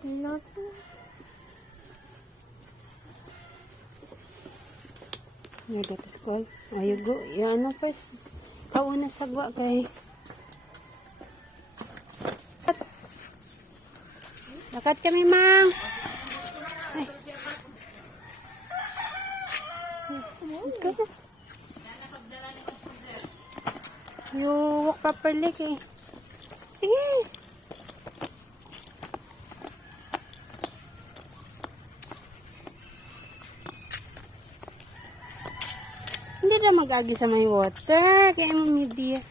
May go to school. Ayugo. Yan ano pas. Kauna sagwa kay. Lakat kami, Mang. Ay. Let's go. You walk properly kay. Sige. Hindi na mag-agi sa may water. Kaya mo may dias.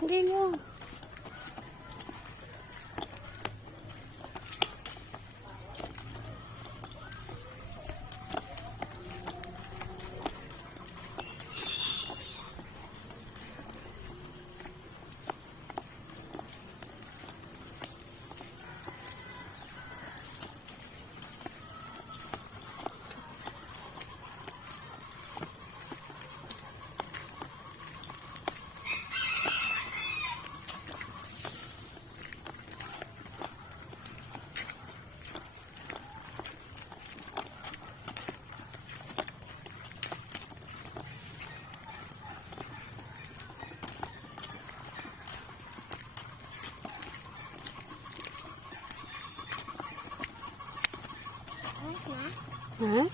Hindi nga. Hah?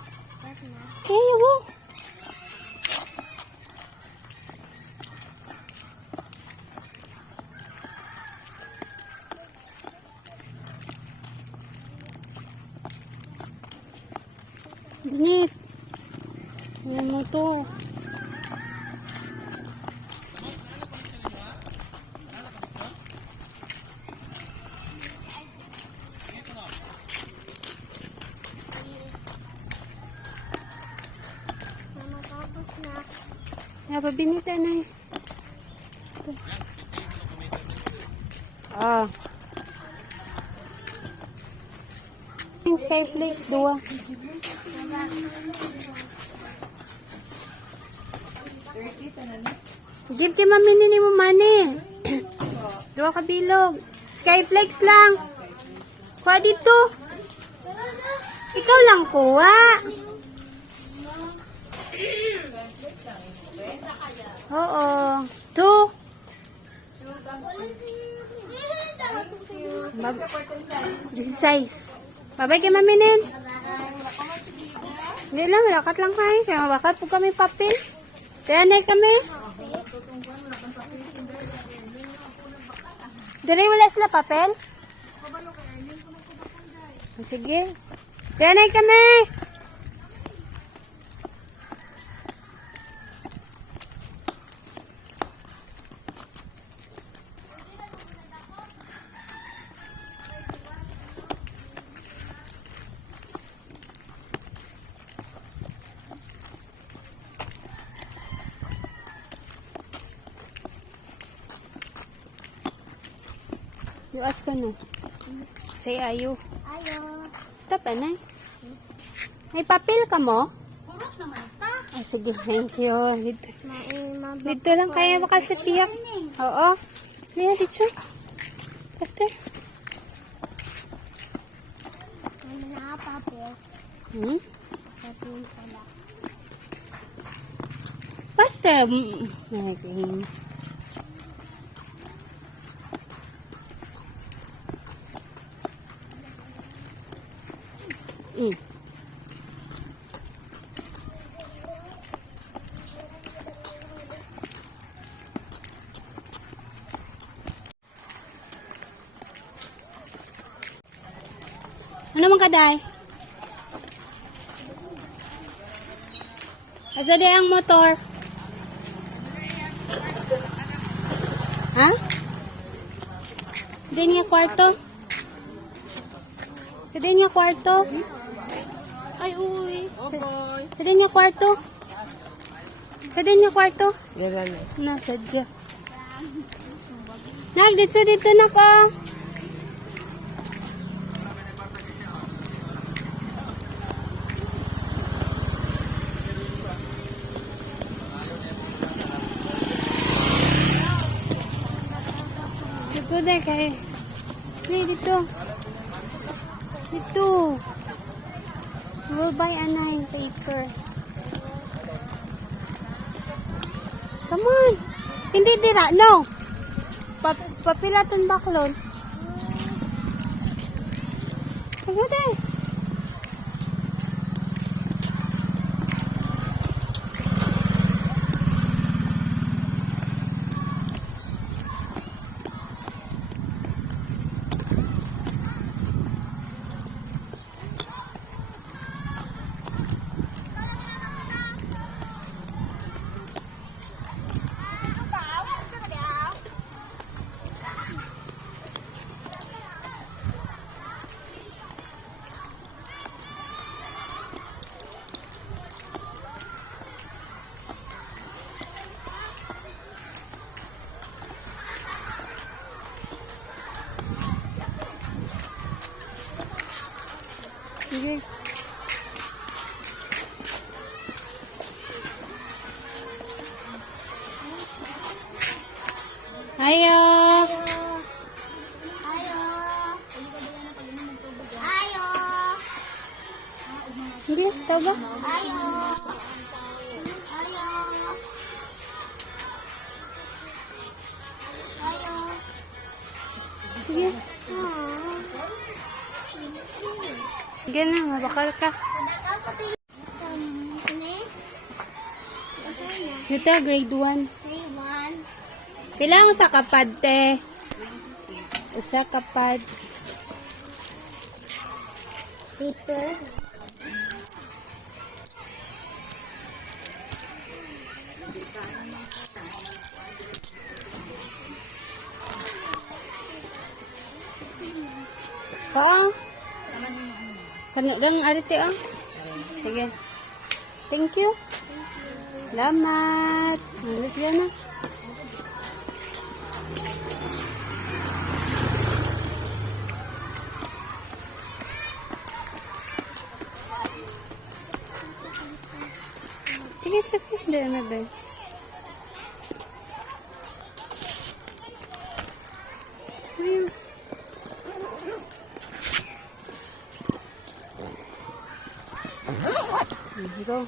Kaya mo. Dinit. Yan mo to. Apa binita na eh. Ah. Skyflakes, dua. Give kay mami ni mo mani. Dua ka bilog. Skyflakes lang. Kuha dito. Ikaw lang kuha. Oo. 2. This is size. Babay kay mami nin. Hindi lang, lakat lang kayo. Kaya mabakat po kami papel. Kaya na kami. Dari wala sila papel? Sige. Kaya na kami. You ask ko na. Say ayo. Ayo. Stop na. May papel ka mo? Kurot naman ita. Ah, sige, thank you. Maimabak. Dito lang kaya makasitiyak. Oo. Liya, dito. Pastor. Ano na papel? Hmm? Papel pala. Pastor. Okay. Ano man kaday? Asa di ang motor? Ha? Di niya kwarto? Di niya kwarto? Ay, uy. Sa din niya kwarto? Sa din niya kwarto? Yan na. Nasadya. Nag, dito na ko. Dito na kay. Hey, dito. Dito. We'll buy a 9 paper. Come on. Hindi dira, no. Papilatan baklon. Pagod eh. Sige. Ayo. Ayo. Ayo. Hindi, tao ba? Ayo. Ayo. Ayo. Sige. Sige na, mabakal ka. Ito, grade 1. Kailangan sa kapad, te. Usa kapad. Paper. Oo. Kanang arite, ah. Sige. Thank you. Salamat. Alas yan na. Sige, sakit. Hindi na din. Ayun. Go.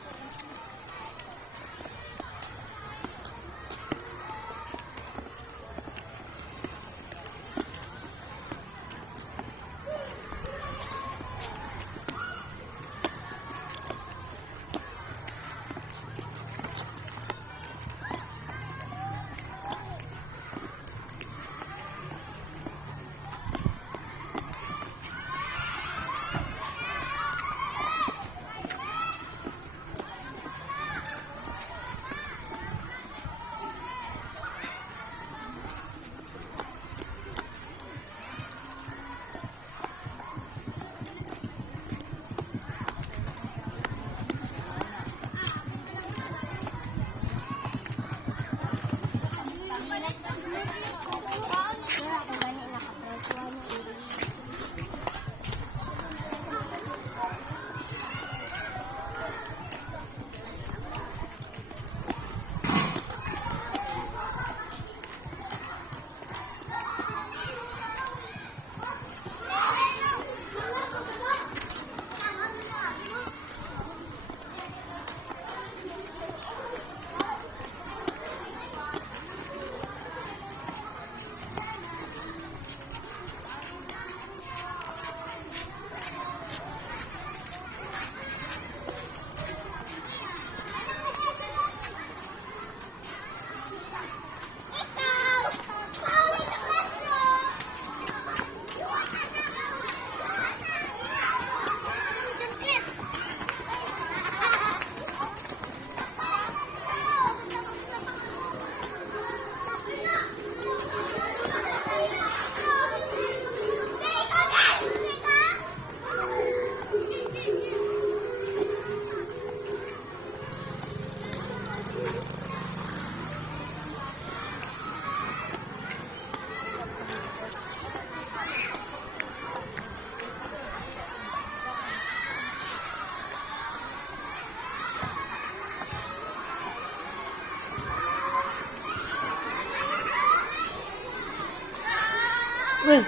Uy.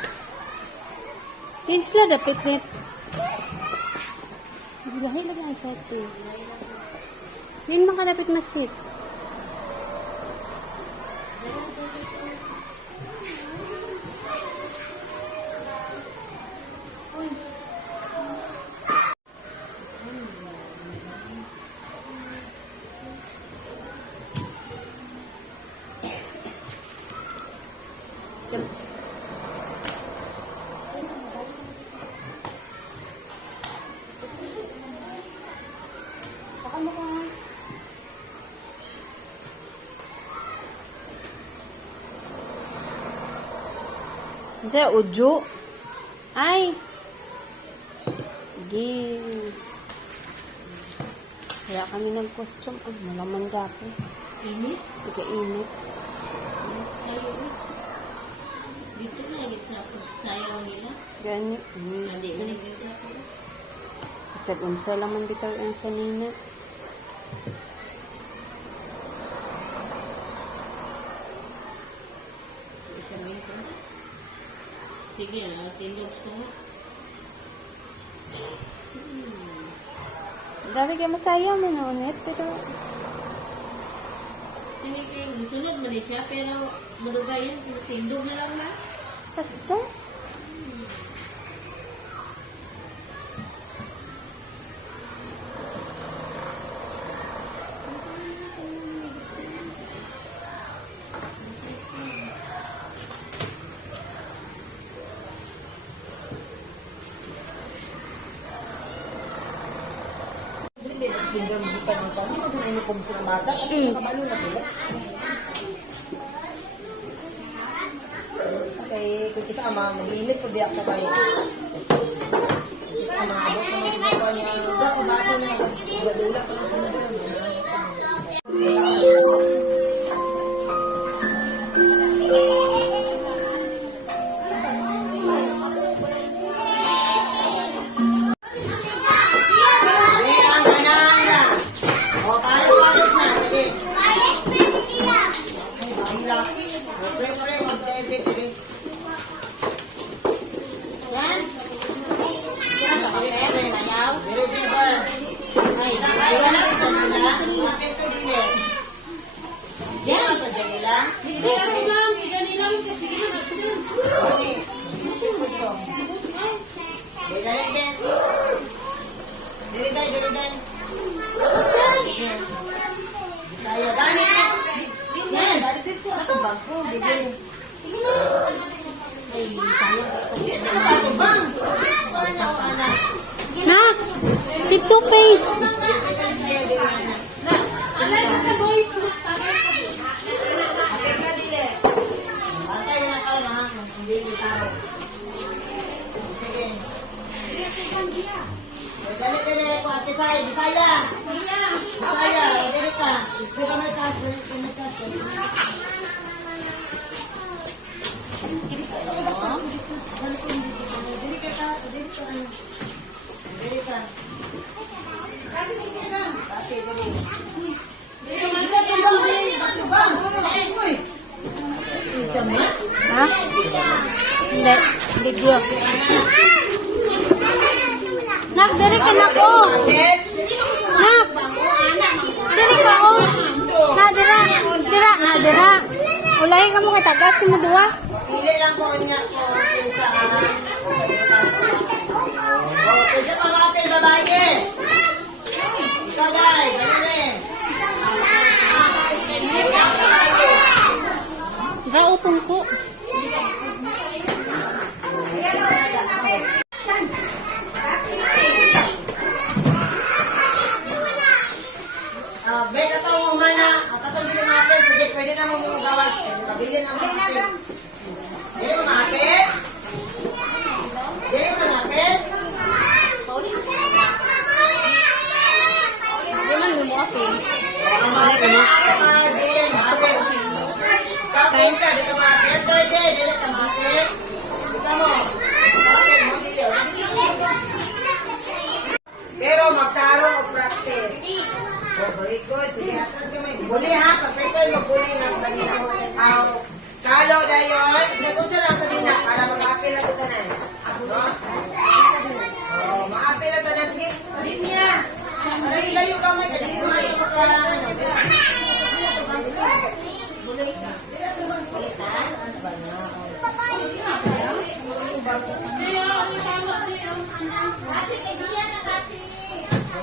Isla dapit net. Lahi lang ang sa ito. Yan makadapit masit. Baka mo ka. Kasi ujo. Ay. Sige. Kaya kami nag-costume. Ah, malaman gapo. Init? Pagka-init. Ayaw eh. Dito na, sayaw nila. Gani. Hindi, manigil na ako. Kasi unsa lang man bitaw ang sanina. Isamin ko. Sige na, tindog ko nga. Dami kayo masayaw mo na ulit, pero Hindi kayo, sunod mo rin siya, pero madugayan, tindog na lang ba? basta. Tingnan mo ka ng kami, kung ano kung sila bata, kasi nakabalo na sila. Okay, kung kisa ama, mag-iinit po di ako kayo. Kisa ama, abot na mga niya. Diya ko basa na, gadula ko lang. Nak! Pito face! Ha? Hindi. Video. Nak, dari ka na ko. Nak. Dari ka ko. Na, dira. Dira, na, dira. Ulay ka mo kay tagas ni mo duwa. Pili lang po niya po sa ahas. Pwede pa mga babae. Ikaw dahil, gano'n rin. Gaupon ko. Beka to humana, at ito din natin, sige, pwede na mo gawas. Pabilin ang mga Dili mo maapit? Dili mo maapit? Di man mo apil. Ang mga bilin, maapit. Kapag isa, dito maapit. Layo ka mo, dali mo ano ka ano.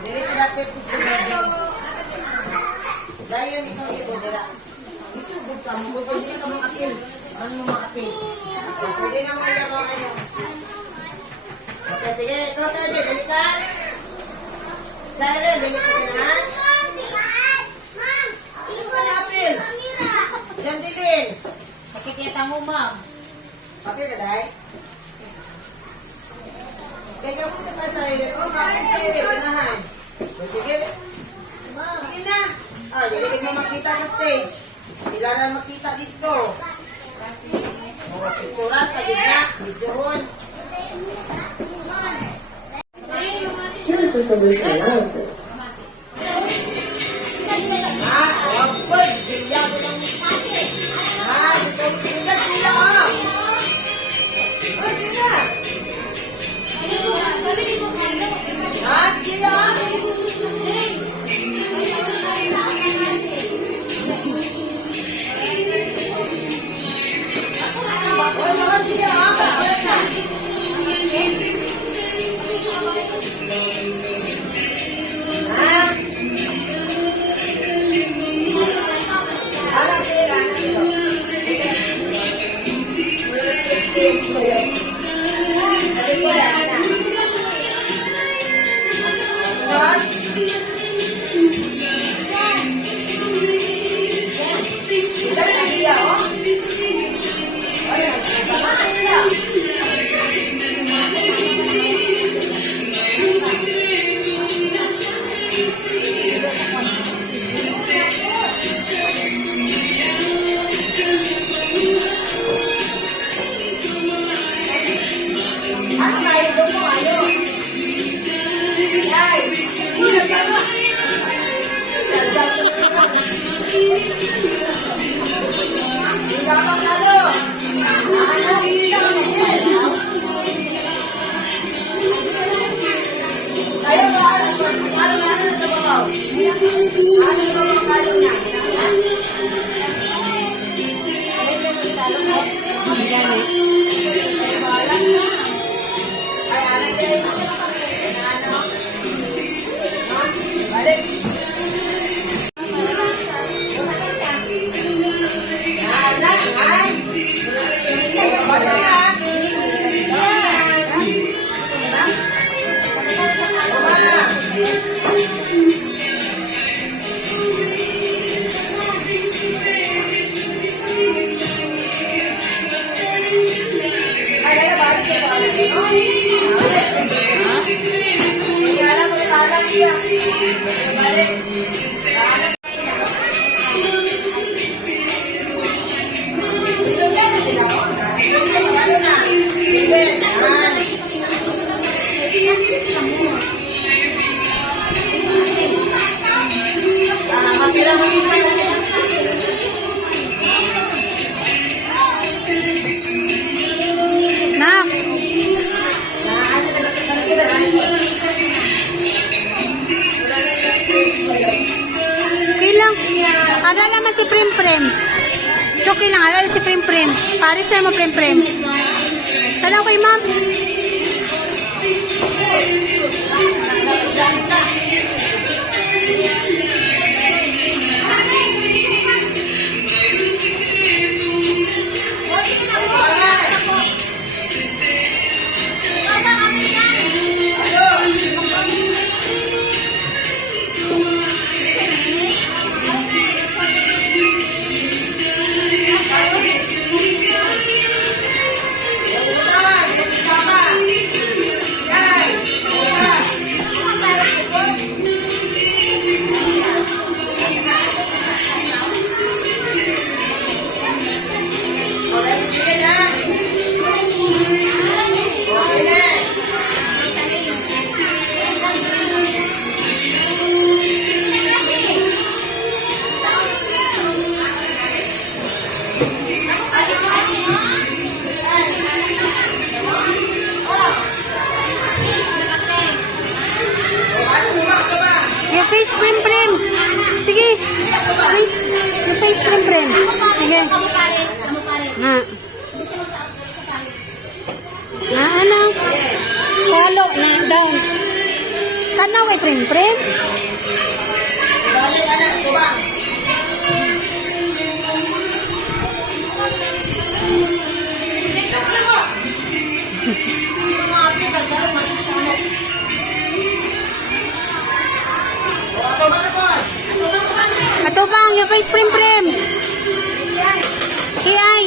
Dili ka dapat gusto mo. Dayon ikaw ito dira. Isugod ka mo, pwede ka mo apil. Ano mo apil? Pwede na mo yung mga ano. Okay, sige, trotter, dali ka. Dali, dali ka na. Apil. Diyan din. Pakikita mo, ma'am. Apil na dahil. Kaya mo sa pasayri. Oh, bakit sayri? Unahan. Sige. Sige na. Ah, dili mo makita sa stage. Sila na makita dito. Mga picturan, pagigna, videohon. Here's the solution analysis. Ah, wag po. Silya ko lang. Ah, sila sila ka. Oh, sila. Ah, sila. Oh, mga sila. Nak, kilang. Ada naman si Prim Prim. So, kilang. Ada si Prim Prim. Paris na mo Prim Prim. Hello kay ma'am. Yung face cream, friend. Sige. Ha. Na, ano? Follow na, down. Tanaw eh, friend. Balik, anak, tubang. Katubang, yung face cream. Kiyay.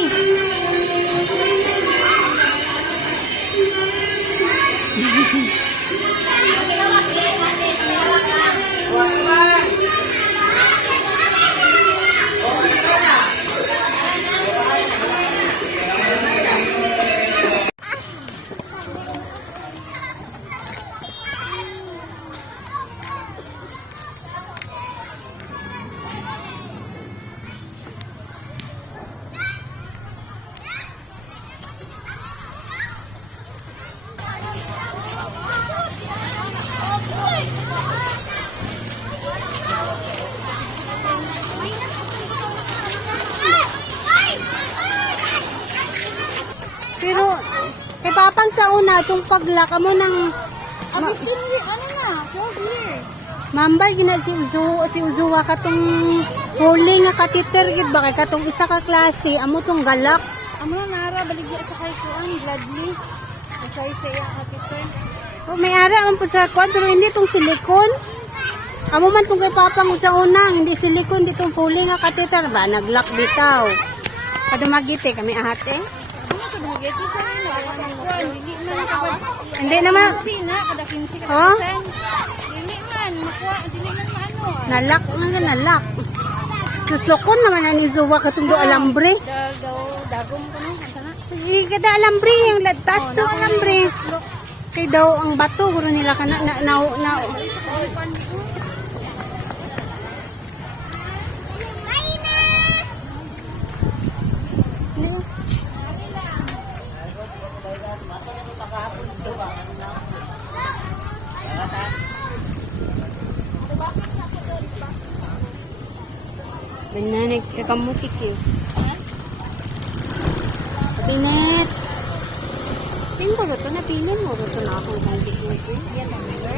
Pero, kay Papang sa una, itong paglaka mo ng... Ano na? 12 years. Mambal, si Uzuwa ka tong fully nga katiter, gid ba kay katong isa ka klase, amo tong galak. Amo na nara baligya sa kay kuan gladly. Say saya kapitay. O, may ara man po sa kwan, pero hindi tong silikon. Amo man tong kay Papang sa una, hindi silikon, hindi tong fully nga katiter ba, naglak bitaw. Padumagite kami ahate. Ano to dumagiti sa ano? Kuan hindi man nakabad. Hindi naman, Sina kada 15 ka. oh, Dili man makuha, dili man maano. nalak nga nalak. Tapos lokon naman na ni Zuwa katong do alambre. Dagom ko no antana. Hindi kada alambre, yung ladtas do alambre. Kay daw ang bato, guro nila ka na Binanig kamutik eh. Kabinet. Pin ko ito na pinin mo. Ito na akong kandik mo ito. Yan ang number.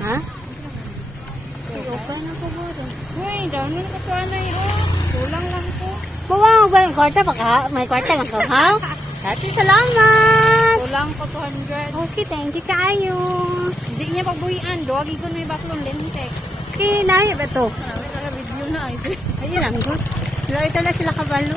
Ha? Open ako ba rin? Hoy, daw na nakatuan na yun. Kulang lang ko. Bawa ba yung kwarta pa ka? May kwarta lang ka, ha? Dati salamat! Kulang ko 200. Okay, thank you kayo. Hindi niya pagbuhian. Duwagi ko may baklong lentek. Okay, nahi ba ito? Sabi talaga video na ay. Ayun lang, good. Pero ito na sila kabalo.